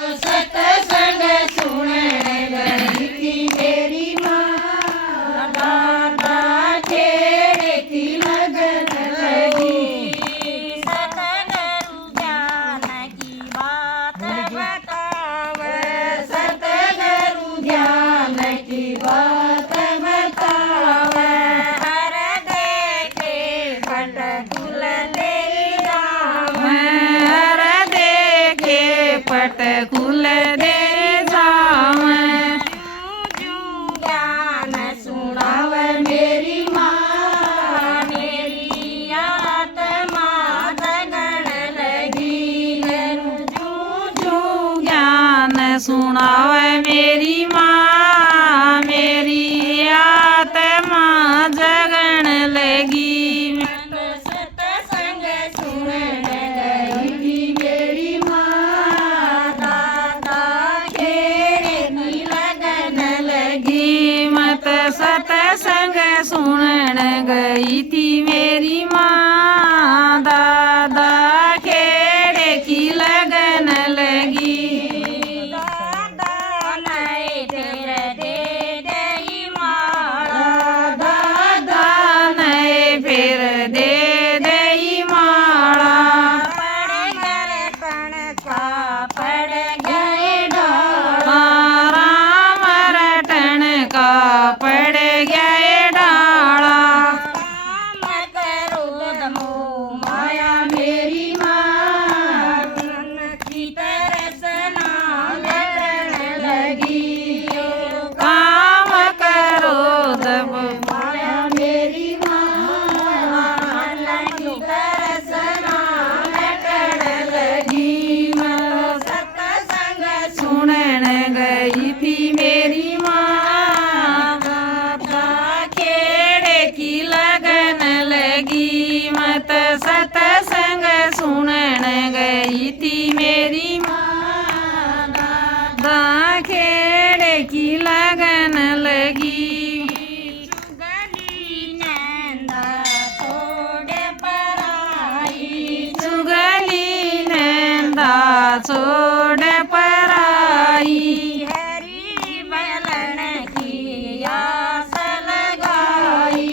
सतसंग सुनण गई थी मेरी माँ, दादा खेड़ की लगन लगी। सतगुरु ज्ञान की बात बतावे, सतगुरु ज्ञान की बात बतावे। हर देखे पट फूल तेरी जाम, हर देखे पट कुल दे जाम। जू ज्ञान सुनावे मेरी माँ, मेरी आत्मा जगण लगी। जू ज्ञान सुनावे मेरी माँ, मेरी आत्मा जगण लगी। सतसंग सुनण गई थी मेरी माँ, दादा खेड़ की लगन लगी। मत सतसंग सुनन गई थी मेरी माँ, दादा खेड़ की लगन लगी। दादा नए तेरे दे दई माला, दादा नए फिर दे दई माला। पड़ गए कणका पड़ गए डाला, राम रटन का पड़ गया डाला। काम करो मोह माया मेरी माँ, मन की तरसना लगन लगी। काम करो जब माया मेरी माँ, मन की तरसना लगन लगी। सतसंग सुनन गई थी मेरी माँ, दादा खेड़ की लगन लगी। मत सतसंग सुनन गई थी मेरी माँ, दादा खेड़ की लगन लगी। गली नंदा छोड़ पराई, सुगली नंदा छोड़ पराई। हरी मलन की आस लगाई।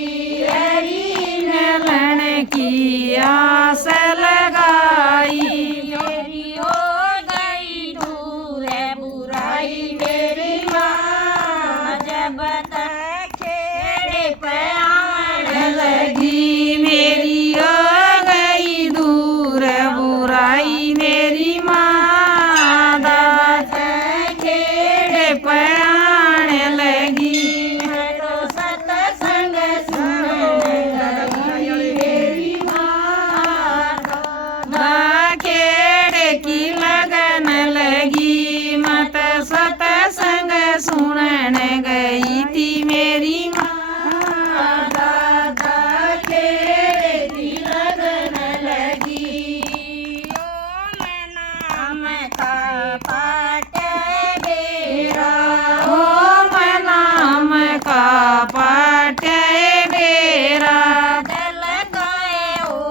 हरी मिलन की आस लगाई। मेरी हो गई दूर बुराई मेरी माँ, जब तक खेड़े पे आने लगी मेरी हो गई दूर बुराई मेरी माँ, दादा खेड़े पयाण लगी। तो सतसंग सुनण गई मेरी माँ, दादा खेड़े की लगन लगी। मत सतसंग सुनन गई थी मेरी माँ, दादा खेड़ की लगन लगी। मैं नाम का पाठ बेरा, ओम नाम का पाठ बेरा। दल गए हो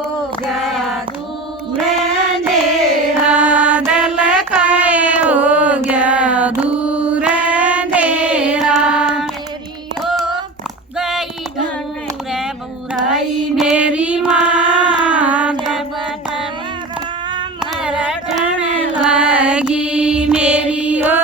गया दूर अंधेरा, दल काए हो गया दूर अंधेरा। मेरी हो गई दूर बुराई। आई मेरी माँ जब तक राम रटन लगी मेरी हो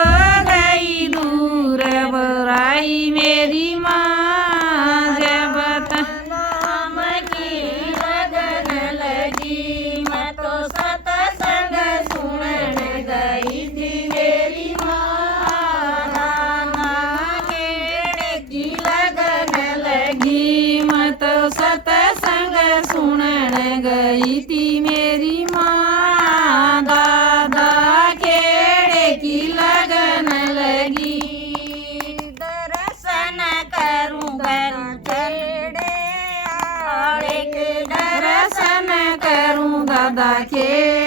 गई दूर बुराई मेरी माँ, जब तक नाम की लगन लगी। मैं तो सतसंग सुनन गई थी मेरी माँ, दादा खेड़ की लगन लगी। मत सतसंग सुनन गई थी मेरी माँ, दादा खेड़ की लगन लगी। दर्शन करूं करूं खेड़े आड़े के दर्शन करूं दादा खेड़